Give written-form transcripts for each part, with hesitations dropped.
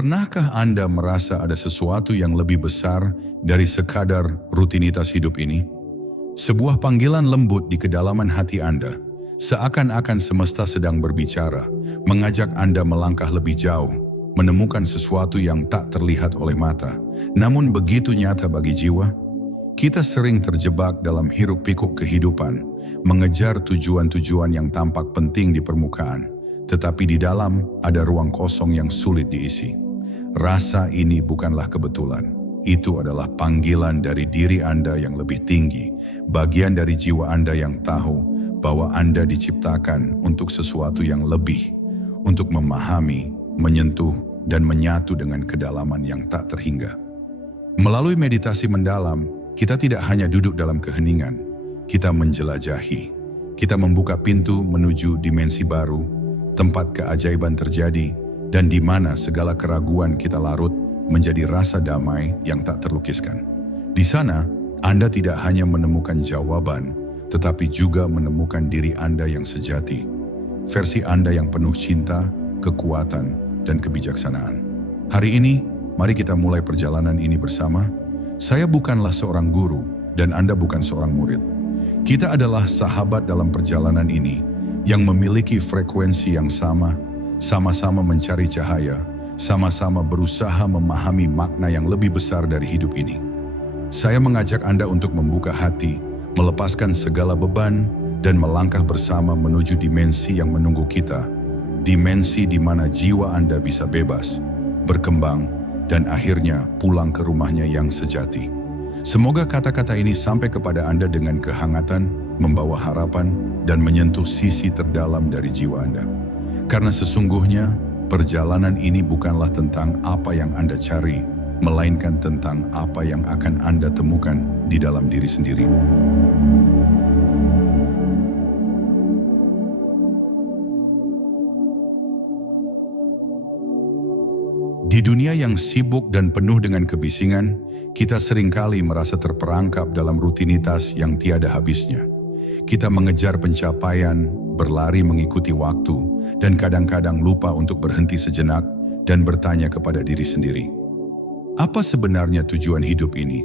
Pernahkah Anda merasa ada sesuatu yang lebih besar dari sekadar rutinitas hidup ini? Sebuah panggilan lembut di kedalaman hati Anda, seakan-akan semesta sedang berbicara, mengajak Anda melangkah lebih jauh, menemukan sesuatu yang tak terlihat oleh mata, namun begitu nyata bagi jiwa. Kita sering terjebak dalam hiruk-pikuk kehidupan, mengejar tujuan-tujuan yang tampak penting di permukaan, tetapi di dalam ada ruang kosong yang sulit diisi. Rasa ini bukanlah kebetulan. Itu adalah panggilan dari diri Anda yang lebih tinggi, bagian dari jiwa Anda yang tahu bahwa Anda diciptakan untuk sesuatu yang lebih, untuk memahami, menyentuh, dan menyatu dengan kedalaman yang tak terhingga. Melalui meditasi mendalam, kita tidak hanya duduk dalam keheningan, kita menjelajahi. Kita membuka pintu menuju dimensi baru, tempat keajaiban terjadi, dan di mana segala keraguan kita larut menjadi rasa damai yang tak terlukiskan. Di sana, Anda tidak hanya menemukan jawaban, tetapi juga menemukan diri Anda yang sejati, versi Anda yang penuh cinta, kekuatan, dan kebijaksanaan. Hari ini, mari kita mulai perjalanan ini bersama. Saya bukanlah seorang guru, dan Anda bukan seorang murid. Kita adalah sahabat dalam perjalanan ini, yang memiliki frekuensi yang sama-sama mencari cahaya, sama-sama berusaha memahami makna yang lebih besar dari hidup ini. Saya mengajak Anda untuk membuka hati, melepaskan segala beban, dan melangkah bersama menuju dimensi yang menunggu kita, dimensi di mana jiwa Anda bisa bebas, berkembang, dan akhirnya pulang ke rumahnya yang sejati. Semoga kata-kata ini sampai kepada Anda dengan kehangatan, membawa harapan, dan menyentuh sisi terdalam dari jiwa Anda. Karena sesungguhnya, perjalanan ini bukanlah tentang apa yang Anda cari, melainkan tentang apa yang akan Anda temukan di dalam diri sendiri. Di dunia yang sibuk dan penuh dengan kebisingan, kita seringkali merasa terperangkap dalam rutinitas yang tiada habisnya. Kita mengejar pencapaian, berlari mengikuti waktu, dan kadang-kadang lupa untuk berhenti sejenak dan bertanya kepada diri sendiri. Apa sebenarnya tujuan hidup ini?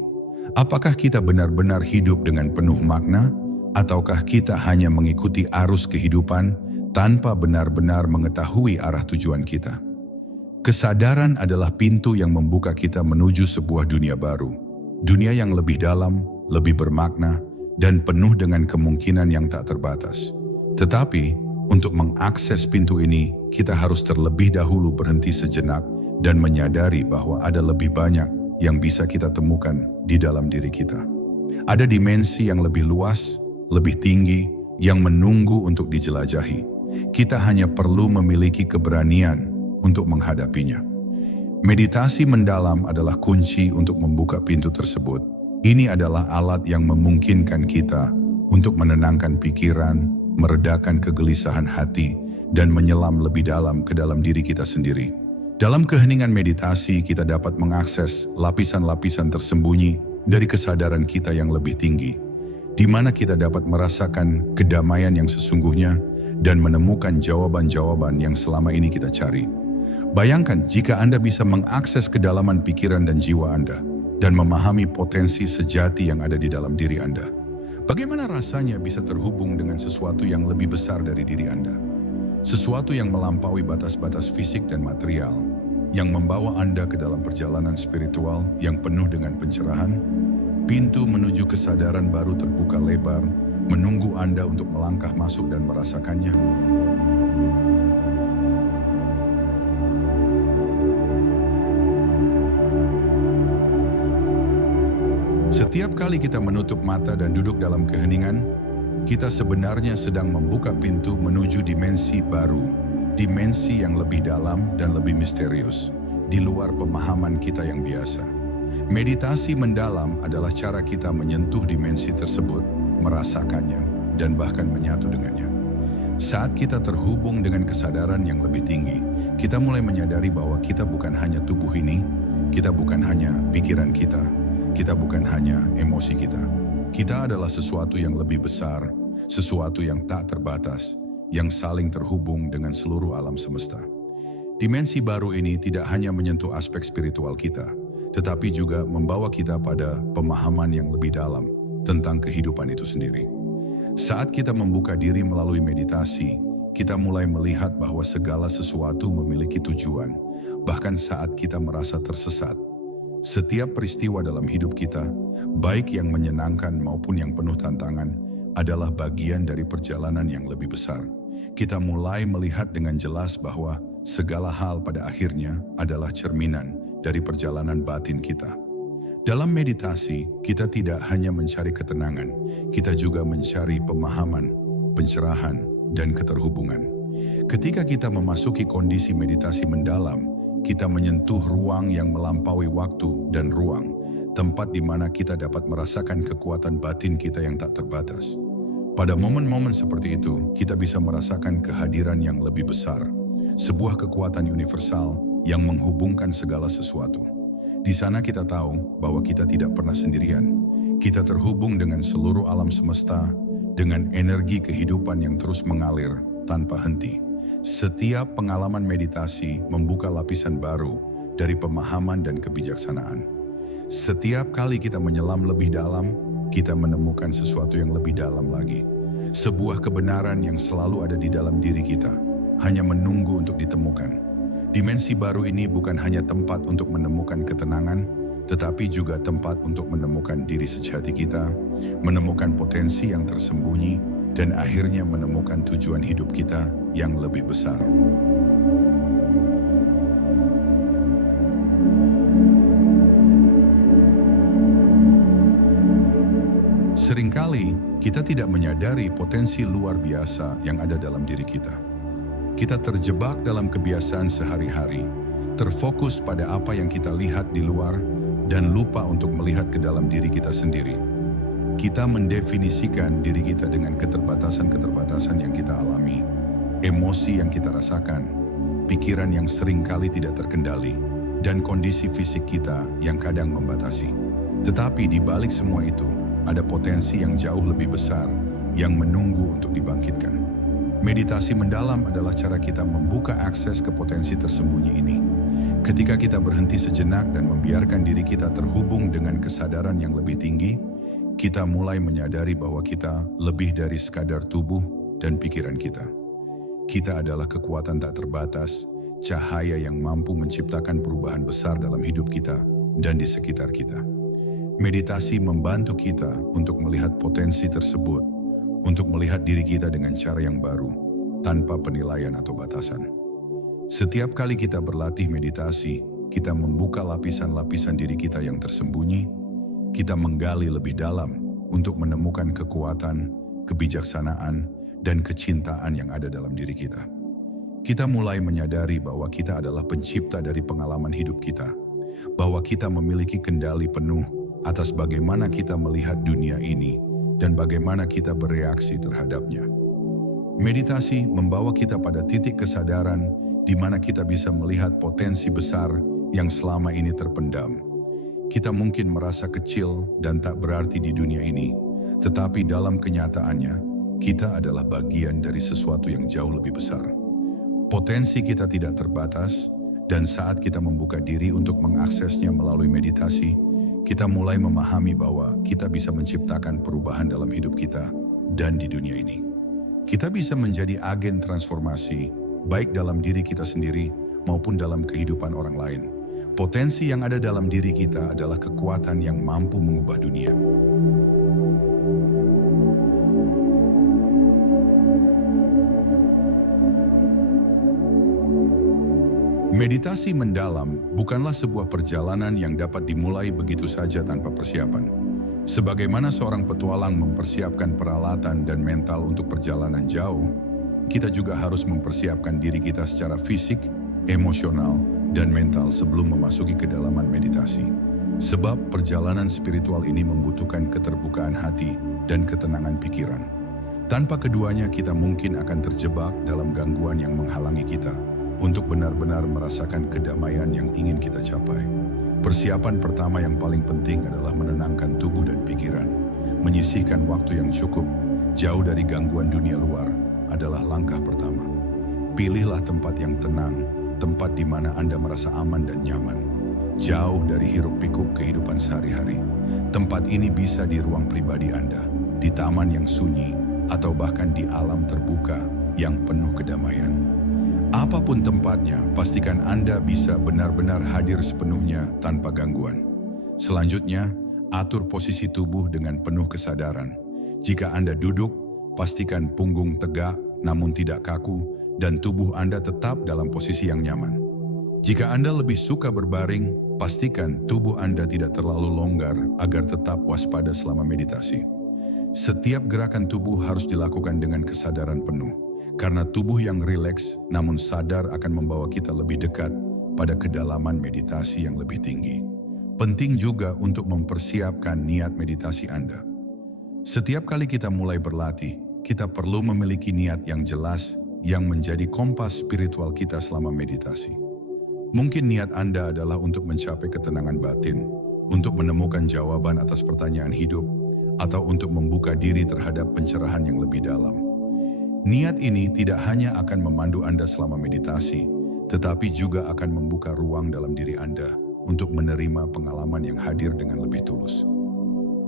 Apakah kita benar-benar hidup dengan penuh makna? Ataukah kita hanya mengikuti arus kehidupan tanpa benar-benar mengetahui arah tujuan kita? Kesadaran adalah pintu yang membuka kita menuju sebuah dunia baru. Dunia yang lebih dalam, lebih bermakna, dan penuh dengan kemungkinan yang tak terbatas. Tetapi, untuk mengakses pintu ini, kita harus terlebih dahulu berhenti sejenak dan menyadari bahwa ada lebih banyak yang bisa kita temukan di dalam diri kita. Ada dimensi yang lebih luas, lebih tinggi, yang menunggu untuk dijelajahi. Kita hanya perlu memiliki keberanian untuk menghadapinya. Meditasi mendalam adalah kunci untuk membuka pintu tersebut. Ini adalah alat yang memungkinkan kita untuk menenangkan pikiran, meredakan kegelisahan hati, dan menyelam lebih dalam ke dalam diri kita sendiri. Dalam keheningan meditasi, kita dapat mengakses lapisan-lapisan tersembunyi dari kesadaran kita yang lebih tinggi, di mana kita dapat merasakan kedamaian yang sesungguhnya dan menemukan jawaban-jawaban yang selama ini kita cari. Bayangkan jika Anda bisa mengakses kedalaman pikiran dan jiwa Anda, dan memahami potensi sejati yang ada di dalam diri Anda. Bagaimana rasanya bisa terhubung dengan sesuatu yang lebih besar dari diri Anda? Sesuatu yang melampaui batas-batas fisik dan material, yang membawa Anda ke dalam perjalanan spiritual yang penuh dengan pencerahan. Pintu menuju kesadaran baru terbuka lebar, menunggu Anda untuk melangkah masuk dan merasakannya. Setiap kali kita menutup mata dan duduk dalam keheningan, kita sebenarnya sedang membuka pintu menuju dimensi baru, dimensi yang lebih dalam dan lebih misterius, di luar pemahaman kita yang biasa. Meditasi mendalam adalah cara kita menyentuh dimensi tersebut, merasakannya, dan bahkan menyatu dengannya. Saat kita terhubung dengan kesadaran yang lebih tinggi, kita mulai menyadari bahwa kita bukan hanya tubuh ini, kita bukan hanya pikiran kita bukan hanya emosi kita. Kita adalah sesuatu yang lebih besar, sesuatu yang tak terbatas, yang saling terhubung dengan seluruh alam semesta. Dimensi baru ini tidak hanya menyentuh aspek spiritual kita, tetapi juga membawa kita pada pemahaman yang lebih dalam tentang kehidupan itu sendiri. Saat kita membuka diri melalui meditasi, kita mulai melihat bahwa segala sesuatu memiliki tujuan, bahkan saat kita merasa tersesat. Setiap peristiwa dalam hidup kita, baik yang menyenangkan maupun yang penuh tantangan, adalah bagian dari perjalanan yang lebih besar. Kita mulai melihat dengan jelas bahwa segala hal pada akhirnya adalah cerminan dari perjalanan batin kita. Dalam meditasi, kita tidak hanya mencari ketenangan, kita juga mencari pemahaman, pencerahan, dan keterhubungan. Ketika kita memasuki kondisi meditasi mendalam, kita menyentuh ruang yang melampaui waktu dan ruang, tempat di mana kita dapat merasakan kekuatan batin kita yang tak terbatas. Pada momen-momen seperti itu, kita bisa merasakan kehadiran yang lebih besar, sebuah kekuatan universal yang menghubungkan segala sesuatu. Di sana kita tahu bahwa kita tidak pernah sendirian. Kita terhubung dengan seluruh alam semesta, dengan energi kehidupan yang terus mengalir tanpa henti. Setiap pengalaman meditasi membuka lapisan baru dari pemahaman dan kebijaksanaan. Setiap kali kita menyelam lebih dalam, kita menemukan sesuatu yang lebih dalam lagi. Sebuah kebenaran yang selalu ada di dalam diri kita, hanya menunggu untuk ditemukan. Dimensi baru ini bukan hanya tempat untuk menemukan ketenangan, tetapi juga tempat untuk menemukan diri sejati kita, menemukan potensi yang tersembunyi, dan akhirnya menemukan tujuan hidup kita yang lebih besar. Seringkali kita tidak menyadari potensi luar biasa yang ada dalam diri kita. Kita terjebak dalam kebiasaan sehari-hari, terfokus pada apa yang kita lihat di luar, dan lupa untuk melihat ke dalam diri kita sendiri. Kita mendefinisikan diri kita dengan keterbatasan-keterbatasan yang kita alami, emosi yang kita rasakan, pikiran yang seringkali tidak terkendali, dan kondisi fisik kita yang kadang membatasi. Tetapi di balik semua itu, ada potensi yang jauh lebih besar yang menunggu untuk dibangkitkan. Meditasi mendalam adalah cara kita membuka akses ke potensi tersembunyi ini. Ketika kita berhenti sejenak dan membiarkan diri kita terhubung dengan kesadaran yang lebih tinggi, kita mulai menyadari bahwa kita lebih dari sekadar tubuh dan pikiran kita. Kita adalah kekuatan tak terbatas, cahaya yang mampu menciptakan perubahan besar dalam hidup kita dan di sekitar kita. Meditasi membantu kita untuk melihat potensi tersebut, untuk melihat diri kita dengan cara yang baru, tanpa penilaian atau batasan. Setiap kali kita berlatih meditasi, kita membuka lapisan-lapisan diri kita yang tersembunyi, kita menggali lebih dalam untuk menemukan kekuatan, kebijaksanaan, dan kecintaan yang ada dalam diri kita. Kita mulai menyadari bahwa kita adalah pencipta dari pengalaman hidup kita, bahwa kita memiliki kendali penuh atas bagaimana kita melihat dunia ini dan bagaimana kita bereaksi terhadapnya. Meditasi membawa kita pada titik kesadaran di mana kita bisa melihat potensi besar yang selama ini terpendam. Kita mungkin merasa kecil dan tak berarti di dunia ini, tetapi dalam kenyataannya, kita adalah bagian dari sesuatu yang jauh lebih besar. Potensi kita tidak terbatas, dan saat kita membuka diri untuk mengaksesnya melalui meditasi, kita mulai memahami bahwa kita bisa menciptakan perubahan dalam hidup kita dan di dunia ini. Kita bisa menjadi agen transformasi, baik dalam diri kita sendiri maupun dalam kehidupan orang lain. Potensi yang ada dalam diri kita adalah kekuatan yang mampu mengubah dunia. Meditasi mendalam bukanlah sebuah perjalanan yang dapat dimulai begitu saja tanpa persiapan. Sebagaimana seorang petualang mempersiapkan peralatan dan mental untuk perjalanan jauh, kita juga harus mempersiapkan diri kita secara fisik, emosional, dan mental sebelum memasuki kedalaman meditasi. Sebab perjalanan spiritual ini membutuhkan keterbukaan hati dan ketenangan pikiran. Tanpa keduanya, kita mungkin akan terjebak dalam gangguan yang menghalangi kita untuk benar-benar merasakan kedamaian yang ingin kita capai. Persiapan pertama yang paling penting adalah menenangkan tubuh dan pikiran. Menyisihkan waktu yang cukup, jauh dari gangguan dunia luar, adalah langkah pertama. Pilihlah tempat yang tenang, tempat di mana Anda merasa aman dan nyaman, jauh dari hiruk-pikuk kehidupan sehari-hari. Tempat ini bisa di ruang pribadi Anda, di taman yang sunyi, atau bahkan di alam terbuka yang penuh kedamaian. Apapun tempatnya, pastikan Anda bisa benar-benar hadir sepenuhnya tanpa gangguan. Selanjutnya, atur posisi tubuh dengan penuh kesadaran. Jika Anda duduk, pastikan punggung tegak namun tidak kaku dan tubuh Anda tetap dalam posisi yang nyaman. Jika Anda lebih suka berbaring, pastikan tubuh Anda tidak terlalu longgar agar tetap waspada selama meditasi. Setiap gerakan tubuh harus dilakukan dengan kesadaran penuh, karena tubuh yang rileks namun sadar akan membawa kita lebih dekat pada kedalaman meditasi yang lebih tinggi. Penting juga untuk mempersiapkan niat meditasi Anda. Setiap kali kita mulai berlatih, kita perlu memiliki niat yang jelas yang menjadi kompas spiritual kita selama meditasi. Mungkin niat Anda adalah untuk mencapai ketenangan batin, untuk menemukan jawaban atas pertanyaan hidup, atau untuk membuka diri terhadap pencerahan yang lebih dalam. Niat ini tidak hanya akan memandu Anda selama meditasi, tetapi juga akan membuka ruang dalam diri Anda untuk menerima pengalaman yang hadir dengan lebih tulus.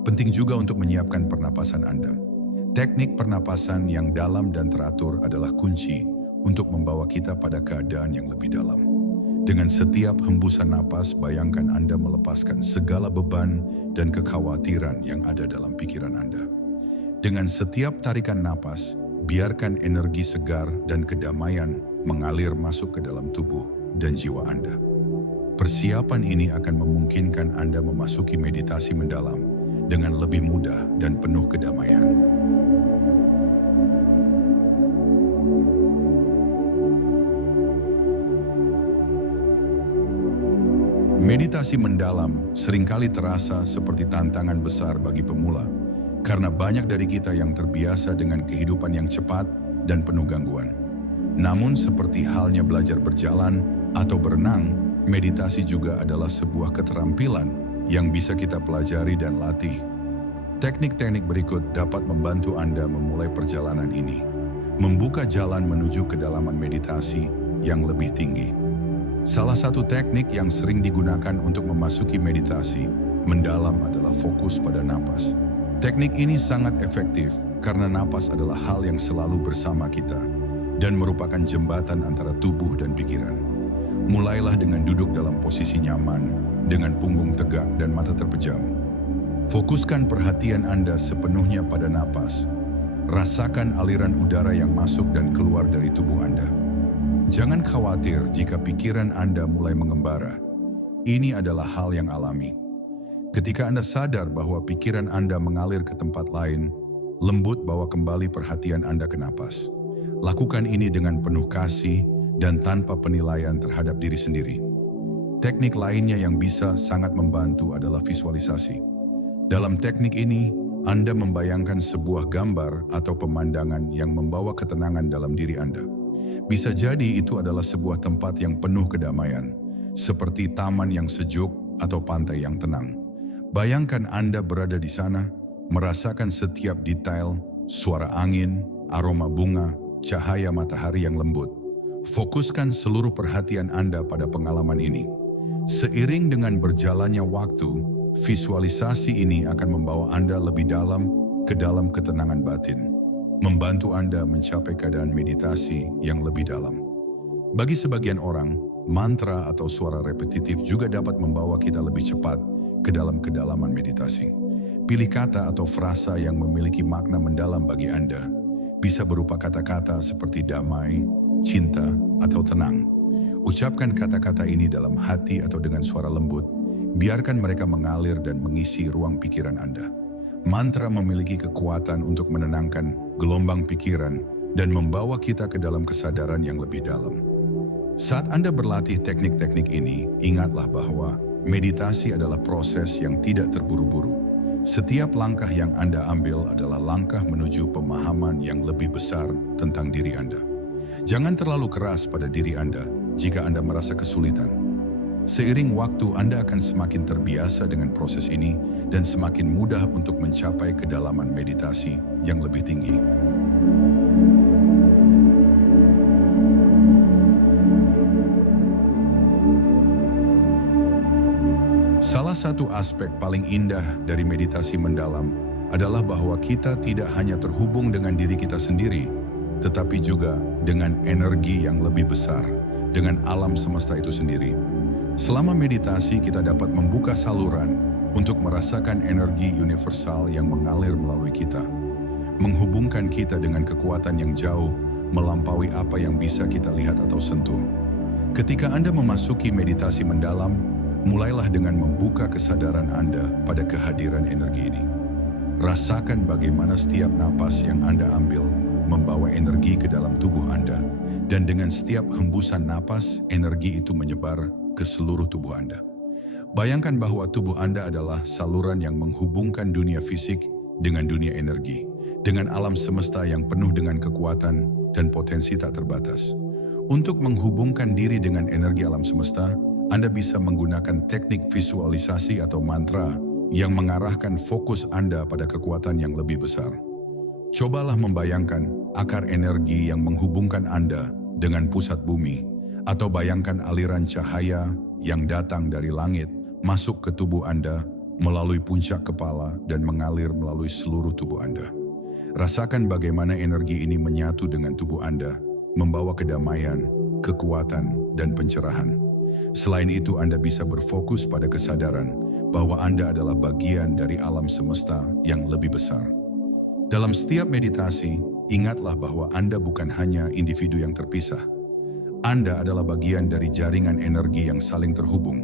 Penting juga untuk menyiapkan pernapasan Anda. Teknik pernapasan yang dalam dan teratur adalah kunci untuk membawa kita pada keadaan yang lebih dalam. Dengan setiap hembusan napas, bayangkan Anda melepaskan segala beban dan kekhawatiran yang ada dalam pikiran Anda. Dengan setiap tarikan napas, biarkan energi segar dan kedamaian mengalir masuk ke dalam tubuh dan jiwa Anda. Persiapan ini akan memungkinkan Anda memasuki meditasi mendalam dengan lebih mudah dan penuh kedamaian. Meditasi mendalam seringkali terasa seperti tantangan besar bagi pemula, karena banyak dari kita yang terbiasa dengan kehidupan yang cepat dan penuh gangguan. Namun seperti halnya belajar berjalan atau berenang, meditasi juga adalah sebuah keterampilan yang bisa kita pelajari dan latih. Teknik-teknik berikut dapat membantu Anda memulai perjalanan ini, membuka jalan menuju kedalaman meditasi yang lebih tinggi. Salah satu teknik yang sering digunakan untuk memasuki meditasi mendalam adalah fokus pada napas. Teknik ini sangat efektif karena napas adalah hal yang selalu bersama kita dan merupakan jembatan antara tubuh dan pikiran. Mulailah dengan duduk dalam posisi nyaman, dengan punggung tegak dan mata terpejam. Fokuskan perhatian Anda sepenuhnya pada napas. Rasakan aliran udara yang masuk dan keluar dari tubuh Anda. Jangan khawatir jika pikiran Anda mulai mengembara. Ini adalah hal yang alami. Ketika Anda sadar bahwa pikiran Anda mengalir ke tempat lain, lembut bawa kembali perhatian Anda ke napas. Lakukan ini dengan penuh kasih dan tanpa penilaian terhadap diri sendiri. Teknik lainnya yang bisa sangat membantu adalah visualisasi. Dalam teknik ini, Anda membayangkan sebuah gambar atau pemandangan yang membawa ketenangan dalam diri Anda. Bisa jadi itu adalah sebuah tempat yang penuh kedamaian, seperti taman yang sejuk atau pantai yang tenang. Bayangkan Anda berada di sana, merasakan setiap detail, suara angin, aroma bunga, cahaya matahari yang lembut. Fokuskan seluruh perhatian Anda pada pengalaman ini. Seiring dengan berjalannya waktu, visualisasi ini akan membawa Anda lebih dalam ke dalam ketenangan batin, membantu Anda mencapai keadaan meditasi yang lebih dalam. Bagi sebagian orang, mantra atau suara repetitif juga dapat membawa kita lebih cepat ke dalam kedalaman meditasi. Pilih kata atau frasa yang memiliki makna mendalam bagi Anda. Bisa berupa kata-kata seperti damai, cinta, atau tenang. Ucapkan kata-kata ini dalam hati atau dengan suara lembut. Biarkan mereka mengalir dan mengisi ruang pikiran Anda. Mantra memiliki kekuatan untuk menenangkan gelombang pikiran dan membawa kita ke dalam kesadaran yang lebih dalam. Saat Anda berlatih teknik-teknik ini, ingatlah bahwa meditasi adalah proses yang tidak terburu-buru. Setiap langkah yang Anda ambil adalah langkah menuju pemahaman yang lebih besar tentang diri Anda. Jangan terlalu keras pada diri Anda jika Anda merasa kesulitan. Seiring waktu, Anda akan semakin terbiasa dengan proses ini dan semakin mudah untuk mencapai kedalaman meditasi yang lebih tinggi. Salah satu aspek paling indah dari meditasi mendalam adalah bahwa kita tidak hanya terhubung dengan diri kita sendiri, tetapi juga dengan energi yang lebih besar, dengan alam semesta itu sendiri. Selama meditasi kita dapat membuka saluran untuk merasakan energi universal yang mengalir melalui kita, menghubungkan kita dengan kekuatan yang jauh, melampaui apa yang bisa kita lihat atau sentuh. Ketika Anda memasuki meditasi mendalam, mulailah dengan membuka kesadaran Anda pada kehadiran energi ini. Rasakan bagaimana setiap napas yang Anda ambil membawa energi ke dalam tubuh Anda, dan dengan setiap hembusan napas, energi itu menyebar ke seluruh tubuh Anda. Bayangkan bahwa tubuh Anda adalah saluran yang menghubungkan dunia fisik dengan dunia energi, dengan alam semesta yang penuh dengan kekuatan dan potensi tak terbatas. Untuk menghubungkan diri dengan energi alam semesta, Anda bisa menggunakan teknik visualisasi atau mantra yang mengarahkan fokus Anda pada kekuatan yang lebih besar. Cobalah membayangkan akar energi yang menghubungkan Anda dengan pusat bumi, atau bayangkan aliran cahaya yang datang dari langit masuk ke tubuh Anda melalui puncak kepala dan mengalir melalui seluruh tubuh Anda. Rasakan bagaimana energi ini menyatu dengan tubuh Anda, membawa kedamaian, kekuatan, dan pencerahan. Selain itu, Anda bisa berfokus pada kesadaran bahwa Anda adalah bagian dari alam semesta yang lebih besar. Dalam setiap meditasi, ingatlah bahwa Anda bukan hanya individu yang terpisah. Anda adalah bagian dari jaringan energi yang saling terhubung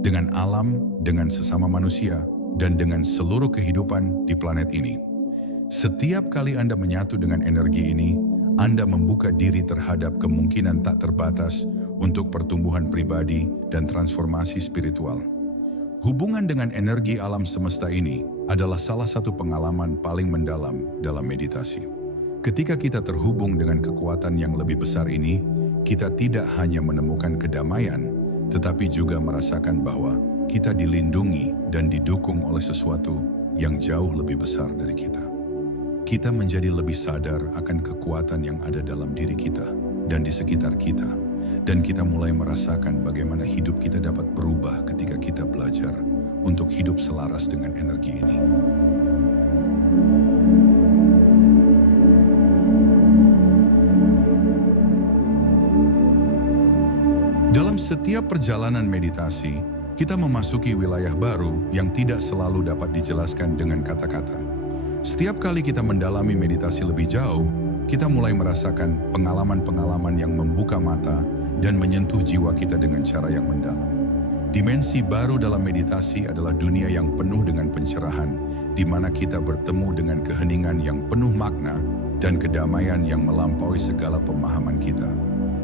dengan alam, dengan sesama manusia, dan dengan seluruh kehidupan di planet ini. Setiap kali Anda menyatu dengan energi ini, Anda membuka diri terhadap kemungkinan tak terbatas untuk pertumbuhan pribadi dan transformasi spiritual. Hubungan dengan energi alam semesta ini adalah salah satu pengalaman paling mendalam dalam meditasi. Ketika kita terhubung dengan kekuatan yang lebih besar ini, kita tidak hanya menemukan kedamaian, tetapi juga merasakan bahwa kita dilindungi dan didukung oleh sesuatu yang jauh lebih besar dari kita. Kita menjadi lebih sadar akan kekuatan yang ada dalam diri kita dan di sekitar kita, dan kita mulai merasakan bagaimana hidup kita dapat berubah ketika kita belajar untuk hidup selaras dengan energi ini. Dalam setiap perjalanan meditasi, kita memasuki wilayah baru yang tidak selalu dapat dijelaskan dengan kata-kata. Setiap kali kita mendalami meditasi lebih jauh, kita mulai merasakan pengalaman-pengalaman yang membuka mata dan menyentuh jiwa kita dengan cara yang mendalam. Dimensi baru dalam meditasi adalah dunia yang penuh dengan pencerahan, di mana kita bertemu dengan keheningan yang penuh makna dan kedamaian yang melampaui segala pemahaman kita.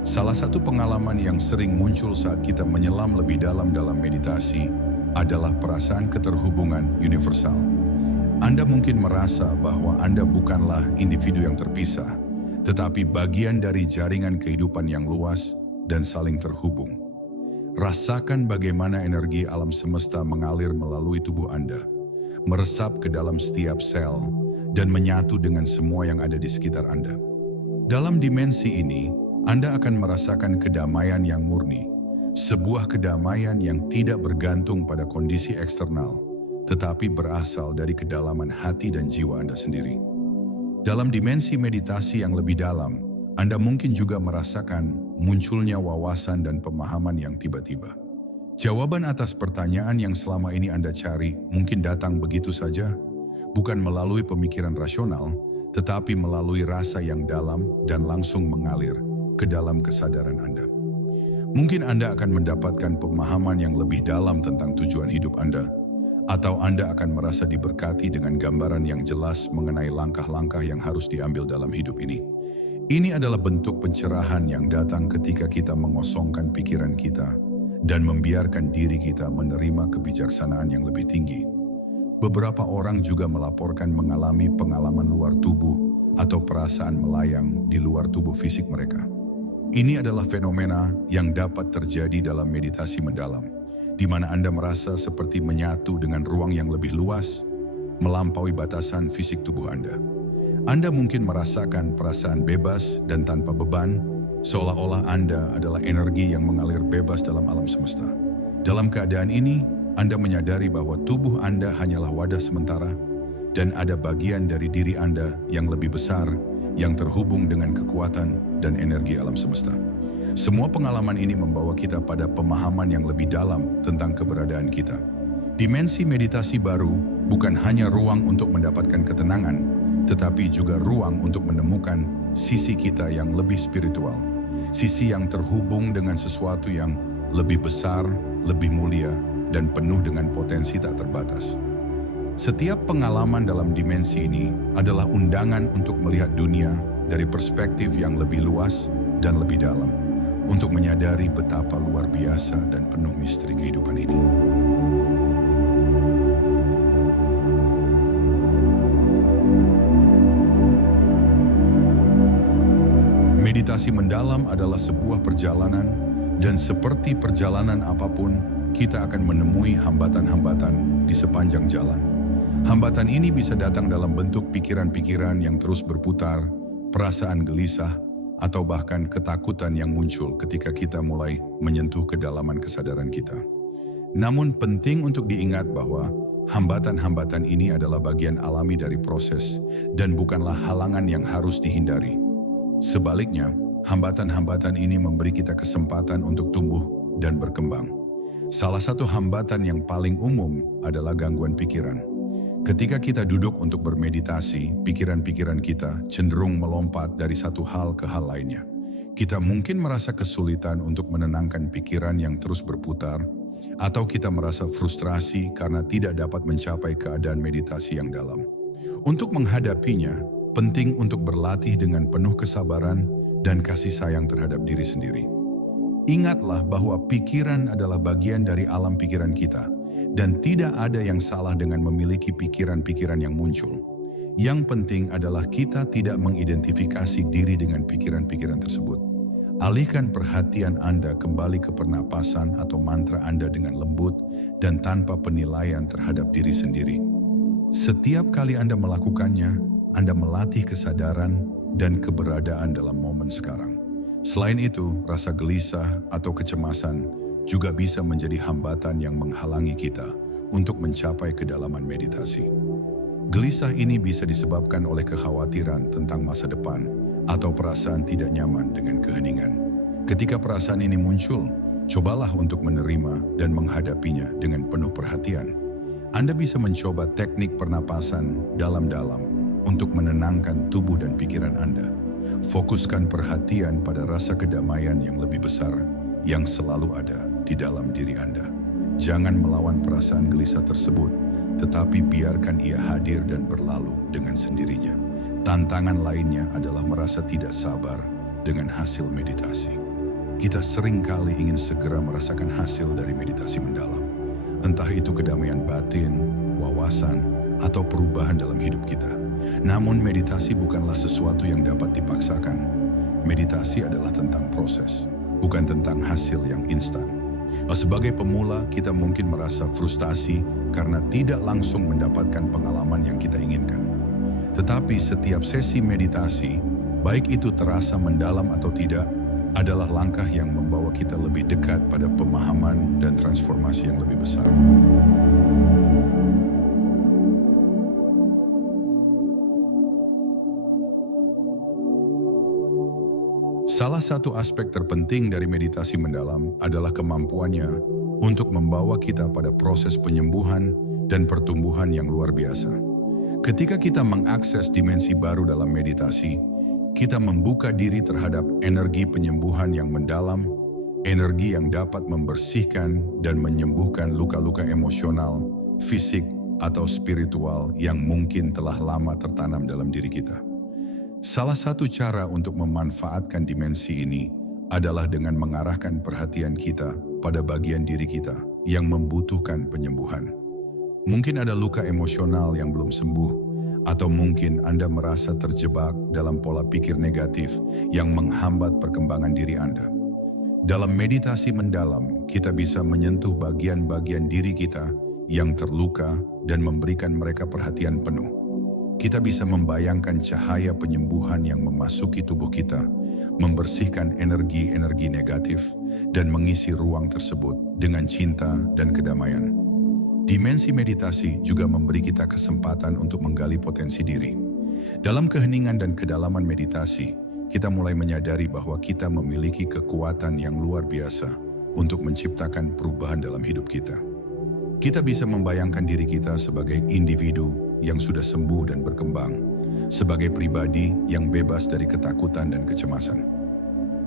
Salah satu pengalaman yang sering muncul saat kita menyelam lebih dalam meditasi adalah perasaan keterhubungan universal. Anda mungkin merasa bahwa Anda bukanlah individu yang terpisah, tetapi bagian dari jaringan kehidupan yang luas dan saling terhubung. Rasakan bagaimana energi alam semesta mengalir melalui tubuh Anda, meresap ke dalam setiap sel, dan menyatu dengan semua yang ada di sekitar Anda. Dalam dimensi ini, Anda akan merasakan kedamaian yang murni, sebuah kedamaian yang tidak bergantung pada kondisi eksternal, tetapi berasal dari kedalaman hati dan jiwa Anda sendiri. Dalam dimensi meditasi yang lebih dalam, Anda mungkin juga merasakan munculnya wawasan dan pemahaman yang tiba-tiba. Jawaban atas pertanyaan yang selama ini Anda cari mungkin datang begitu saja, bukan melalui pemikiran rasional, tetapi melalui rasa yang dalam dan langsung mengalir ke dalam kesadaran Anda. Mungkin Anda akan mendapatkan pemahaman yang lebih dalam tentang tujuan hidup Anda, atau Anda akan merasa diberkati dengan gambaran yang jelas mengenai langkah-langkah yang harus diambil dalam hidup ini. Ini adalah bentuk pencerahan yang datang ketika kita mengosongkan pikiran kita dan membiarkan diri kita menerima kebijaksanaan yang lebih tinggi. Beberapa orang juga melaporkan mengalami pengalaman luar tubuh atau perasaan melayang di luar tubuh fisik mereka. Ini adalah fenomena yang dapat terjadi dalam meditasi mendalam, di mana Anda merasa seperti menyatu dengan ruang yang lebih luas, melampaui batasan fisik tubuh Anda. Anda mungkin merasakan perasaan bebas dan tanpa beban, seolah-olah Anda adalah energi yang mengalir bebas dalam alam semesta. Dalam keadaan ini, Anda menyadari bahwa tubuh Anda hanyalah wadah sementara dan ada bagian dari diri Anda yang lebih besar yang terhubung dengan kekuatan dan energi alam semesta. Semua pengalaman ini membawa kita pada pemahaman yang lebih dalam tentang keberadaan kita. Dimensi meditasi baru bukan hanya ruang untuk mendapatkan ketenangan, tetapi juga ruang untuk menemukan sisi kita yang lebih spiritual, sisi yang terhubung dengan sesuatu yang lebih besar, lebih mulia, dan penuh dengan potensi tak terbatas. Setiap pengalaman dalam dimensi ini adalah undangan untuk melihat dunia dari perspektif yang lebih luas dan lebih dalam, untuk menyadari betapa luar biasa dan penuh misteri kehidupan ini. Meditasi mendalam adalah sebuah perjalanan, dan seperti perjalanan apapun, kita akan menemui hambatan-hambatan di sepanjang jalan. Hambatan ini bisa datang dalam bentuk pikiran-pikiran yang terus berputar, perasaan gelisah, atau bahkan ketakutan yang muncul ketika kita mulai menyentuh kedalaman kesadaran kita. Namun penting untuk diingat bahwa hambatan-hambatan ini adalah bagian alami dari proses dan bukanlah halangan yang harus dihindari. Sebaliknya, hambatan-hambatan ini memberi kita kesempatan untuk tumbuh dan berkembang. Salah satu hambatan yang paling umum adalah gangguan pikiran. Ketika kita duduk untuk bermeditasi, pikiran-pikiran kita cenderung melompat dari satu hal ke hal lainnya. Kita mungkin merasa kesulitan untuk menenangkan pikiran yang terus berputar, atau kita merasa frustrasi karena tidak dapat mencapai keadaan meditasi yang dalam. Untuk menghadapinya, penting untuk berlatih dengan penuh kesabaran dan kasih sayang terhadap diri sendiri. Ingatlah bahwa pikiran adalah bagian dari alam pikiran kita, dan tidak ada yang salah dengan memiliki pikiran-pikiran yang muncul. Yang penting adalah kita tidak mengidentifikasi diri dengan pikiran-pikiran tersebut. Alihkan perhatian Anda kembali ke pernapasan atau mantra Anda dengan lembut dan tanpa penilaian terhadap diri sendiri. Setiap kali Anda melakukannya, Anda melatih kesadaran dan keberadaan dalam momen sekarang. Selain itu, rasa gelisah atau kecemasan juga bisa menjadi hambatan yang menghalangi kita untuk mencapai kedalaman meditasi. Gelisah ini bisa disebabkan oleh kekhawatiran tentang masa depan atau perasaan tidak nyaman dengan keheningan. Ketika perasaan ini muncul, cobalah untuk menerima dan menghadapinya dengan penuh perhatian. Anda bisa mencoba teknik pernapasan dalam-dalam untuk menenangkan tubuh dan pikiran Anda. Fokuskan perhatian pada rasa kedamaian yang lebih besar yang selalu ada di dalam diri Anda. Jangan melawan perasaan gelisah tersebut, tetapi biarkan ia hadir dan berlalu dengan sendirinya. Tantangan lainnya adalah merasa tidak sabar dengan hasil meditasi. Kita seringkali ingin segera merasakan hasil dari meditasi mendalam. Entah itu kedamaian batin, wawasan, atau perubahan dalam hidup kita. Namun meditasi bukanlah sesuatu yang dapat dipaksakan. Meditasi adalah tentang proses, bukan tentang hasil yang instan. Sebagai pemula, kita mungkin merasa frustasi karena tidak langsung mendapatkan pengalaman yang kita inginkan. Tetapi setiap sesi meditasi, baik itu terasa mendalam atau tidak, adalah langkah yang membawa kita lebih dekat pada pemahaman dan transformasi yang lebih besar. Salah satu aspek terpenting dari meditasi mendalam adalah kemampuannya untuk membawa kita pada proses penyembuhan dan pertumbuhan yang luar biasa. Ketika kita mengakses dimensi baru dalam meditasi, kita membuka diri terhadap energi penyembuhan yang mendalam, energi yang dapat membersihkan dan menyembuhkan luka-luka emosional, fisik, atau spiritual yang mungkin telah lama tertanam dalam diri kita. Salah satu cara untuk memanfaatkan dimensi ini adalah dengan mengarahkan perhatian kita pada bagian diri kita yang membutuhkan penyembuhan. Mungkin ada luka emosional yang belum sembuh, atau mungkin Anda merasa terjebak dalam pola pikir negatif yang menghambat perkembangan diri Anda. Dalam meditasi mendalam, kita bisa menyentuh bagian-bagian diri kita yang terluka dan memberikan mereka perhatian penuh. Kita bisa membayangkan cahaya penyembuhan yang memasuki tubuh kita, membersihkan energi-energi negatif, dan mengisi ruang tersebut dengan cinta dan kedamaian. Dimensi meditasi juga memberi kita kesempatan untuk menggali potensi diri. Dalam keheningan dan kedalaman meditasi, kita mulai menyadari bahwa kita memiliki kekuatan yang luar biasa untuk menciptakan perubahan dalam hidup kita. Kita bisa membayangkan diri kita sebagai individu yang sudah sembuh dan berkembang, sebagai pribadi yang bebas dari ketakutan dan kecemasan.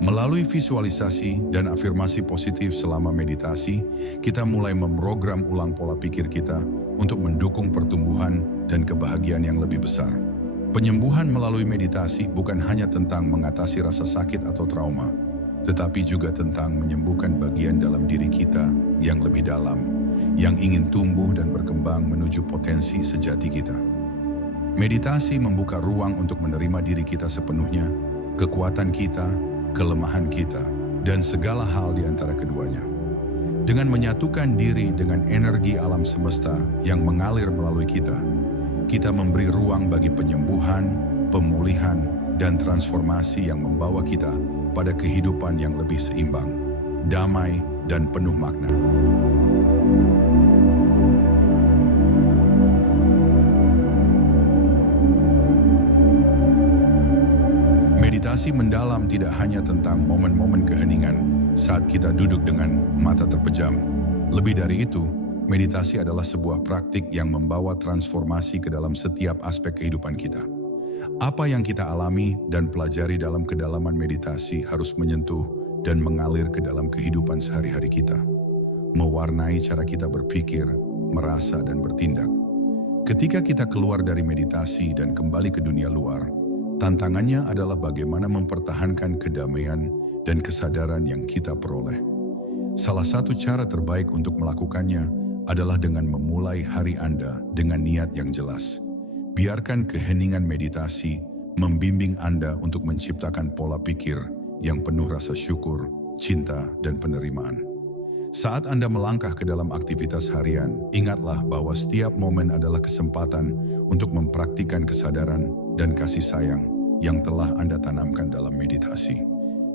Melalui visualisasi dan afirmasi positif selama meditasi, kita mulai memprogram ulang pola pikir kita untuk mendukung pertumbuhan dan kebahagiaan yang lebih besar. Penyembuhan melalui meditasi bukan hanya tentang mengatasi rasa sakit atau trauma, tetapi juga tentang menyembuhkan bagian dalam diri kita yang lebih dalam, yang ingin tumbuh dan berkembang menuju potensi sejati kita. Meditasi membuka ruang untuk menerima diri kita sepenuhnya, kekuatan kita, kelemahan kita, dan segala hal di antara keduanya. Dengan menyatukan diri dengan energi alam semesta yang mengalir melalui kita, kita memberi ruang bagi penyembuhan, pemulihan, dan transformasi yang membawa kita pada kehidupan yang lebih seimbang, damai, dan penuh makna. Meditasi mendalam tidak hanya tentang momen-momen keheningan saat kita duduk dengan mata terpejam. Lebih dari itu, meditasi adalah sebuah praktik yang membawa transformasi ke dalam setiap aspek kehidupan kita. Apa yang kita alami dan pelajari dalam kedalaman meditasi harus menyentuh dan mengalir ke dalam kehidupan sehari-hari kita, mewarnai cara kita berpikir, merasa, dan bertindak. Ketika kita keluar dari meditasi dan kembali ke dunia luar, tantangannya adalah bagaimana mempertahankan kedamaian dan kesadaran yang kita peroleh. Salah satu cara terbaik untuk melakukannya adalah dengan memulai hari Anda dengan niat yang jelas. Biarkan keheningan meditasi membimbing Anda untuk menciptakan pola pikir yang penuh rasa syukur, cinta, dan penerimaan. Saat Anda melangkah ke dalam aktivitas harian, ingatlah bahwa setiap momen adalah kesempatan untuk mempraktikkan kesadaran dan kasih sayang yang telah Anda tanamkan dalam meditasi.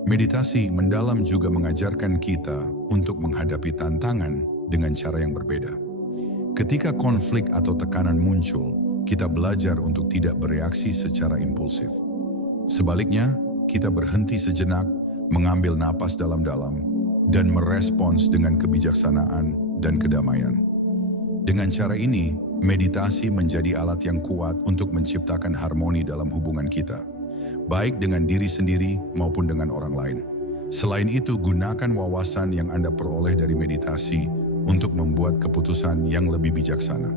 Meditasi mendalam juga mengajarkan kita untuk menghadapi tantangan dengan cara yang berbeda. Ketika konflik atau tekanan muncul, kita belajar untuk tidak bereaksi secara impulsif. Sebaliknya, kita berhenti sejenak, mengambil napas dalam-dalam, dan merespons dengan kebijaksanaan dan kedamaian. Dengan cara ini, meditasi menjadi alat yang kuat untuk menciptakan harmoni dalam hubungan kita, baik dengan diri sendiri maupun dengan orang lain. Selain itu, gunakan wawasan yang Anda peroleh dari meditasi untuk membuat keputusan yang lebih bijaksana.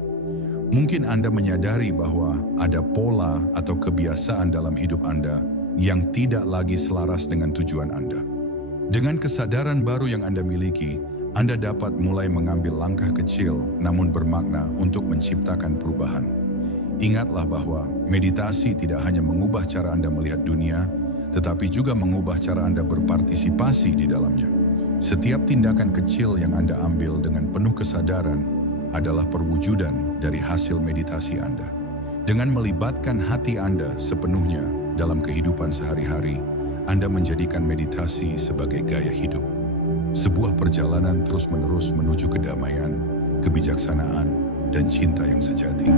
Mungkin Anda menyadari bahwa ada pola atau kebiasaan dalam hidup Anda yang tidak lagi selaras dengan tujuan Anda. Dengan kesadaran baru yang Anda miliki, Anda dapat mulai mengambil langkah kecil namun bermakna untuk menciptakan perubahan. Ingatlah bahwa meditasi tidak hanya mengubah cara Anda melihat dunia, tetapi juga mengubah cara Anda berpartisipasi di dalamnya. Setiap tindakan kecil yang Anda ambil dengan penuh kesadaran adalah perwujudan dari hasil meditasi Anda. Dengan melibatkan hati Anda sepenuhnya dalam kehidupan sehari-hari, Anda menjadikan meditasi sebagai gaya hidup. Sebuah perjalanan terus-menerus menuju kedamaian, kebijaksanaan, dan cinta yang sejati.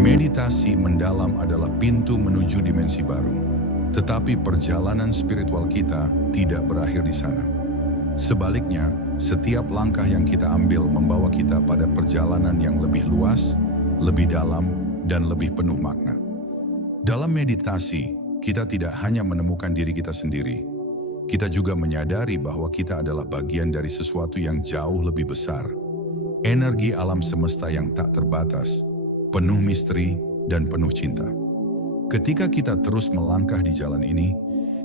Meditasi mendalam adalah pintu menuju dimensi baru, tetapi perjalanan spiritual kita tidak berakhir di sana. Sebaliknya, setiap langkah yang kita ambil membawa kita pada perjalanan yang lebih luas, lebih dalam, dan lebih penuh makna. Dalam meditasi, kita tidak hanya menemukan diri kita sendiri. Kita juga menyadari bahwa kita adalah bagian dari sesuatu yang jauh lebih besar. Energi alam semesta yang tak terbatas, penuh misteri, dan penuh cinta. Ketika kita terus melangkah di jalan ini,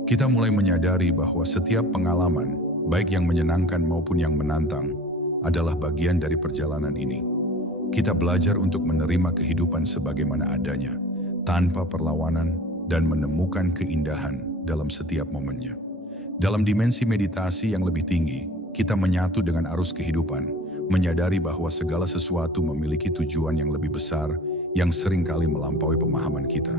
kita mulai menyadari bahwa setiap pengalaman, baik yang menyenangkan maupun yang menantang, adalah bagian dari perjalanan ini. Kita belajar untuk menerima kehidupan sebagaimana adanya, tanpa perlawanan, dan menemukan keindahan dalam setiap momennya. Dalam dimensi meditasi yang lebih tinggi, kita menyatu dengan arus kehidupan, menyadari bahwa segala sesuatu memiliki tujuan yang lebih besar yang seringkali melampaui pemahaman kita.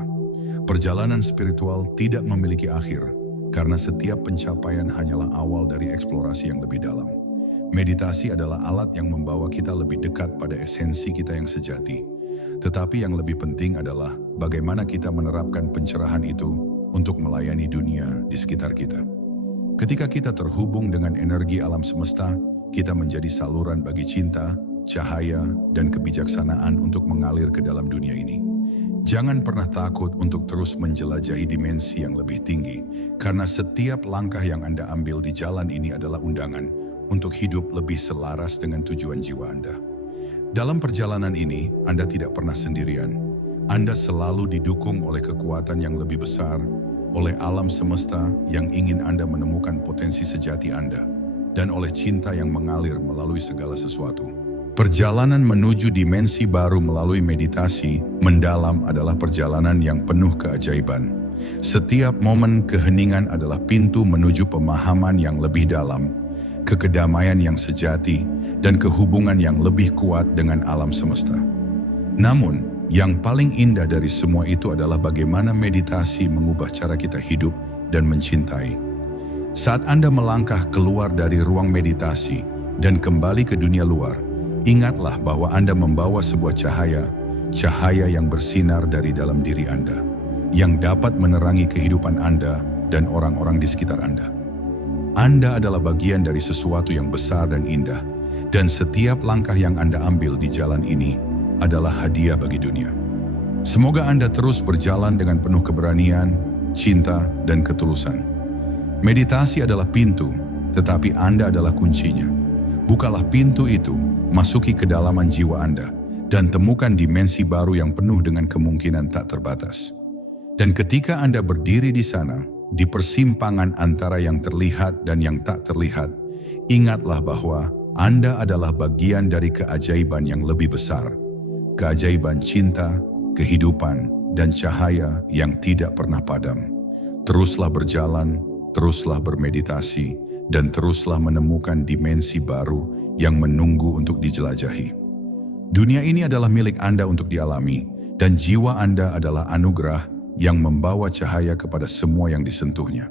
Perjalanan spiritual tidak memiliki akhir, karena setiap pencapaian hanyalah awal dari eksplorasi yang lebih dalam. Meditasi adalah alat yang membawa kita lebih dekat pada esensi kita yang sejati. Tetapi yang lebih penting adalah bagaimana kita menerapkan pencerahan itu untuk melayani dunia di sekitar kita. Ketika kita terhubung dengan energi alam semesta, kita menjadi saluran bagi cinta, cahaya, dan kebijaksanaan untuk mengalir ke dalam dunia ini. Jangan pernah takut untuk terus menjelajahi dimensi yang lebih tinggi, karena setiap langkah yang Anda ambil di jalan ini adalah undangan untuk hidup lebih selaras dengan tujuan jiwa Anda. Dalam perjalanan ini, Anda tidak pernah sendirian. Anda selalu didukung oleh kekuatan yang lebih besar, oleh alam semesta yang ingin Anda menemukan potensi sejati Anda, dan oleh cinta yang mengalir melalui segala sesuatu. Perjalanan menuju dimensi baru melalui meditasi mendalam adalah perjalanan yang penuh keajaiban. Setiap momen keheningan adalah pintu menuju pemahaman yang lebih dalam, kedamaian yang sejati, dan kehubungan yang lebih kuat dengan alam semesta. Namun, yang paling indah dari semua itu adalah bagaimana meditasi mengubah cara kita hidup dan mencintai. Saat Anda melangkah keluar dari ruang meditasi dan kembali ke dunia luar, ingatlah bahwa Anda membawa sebuah cahaya yang bersinar dari dalam diri Anda, yang dapat menerangi kehidupan Anda dan orang-orang di sekitar Anda. Anda adalah bagian dari sesuatu yang besar dan indah, dan setiap langkah yang Anda ambil di jalan ini adalah hadiah bagi dunia. Semoga Anda terus berjalan dengan penuh keberanian, cinta, dan ketulusan. Meditasi adalah pintu, tetapi Anda adalah kuncinya. Bukalah pintu itu, masuki kedalaman jiwa Anda, dan temukan dimensi baru yang penuh dengan kemungkinan tak terbatas. Dan ketika Anda berdiri di sana, di persimpangan antara yang terlihat dan yang tak terlihat, ingatlah bahwa Anda adalah bagian dari keajaiban yang lebih besar. Keajaiban cinta, kehidupan, dan cahaya yang tidak pernah padam. Teruslah berjalan, teruslah bermeditasi, dan teruslah menemukan dimensi baru yang menunggu untuk dijelajahi. Dunia ini adalah milik Anda untuk dialami, dan jiwa Anda adalah anugerah yang membawa cahaya kepada semua yang disentuhnya.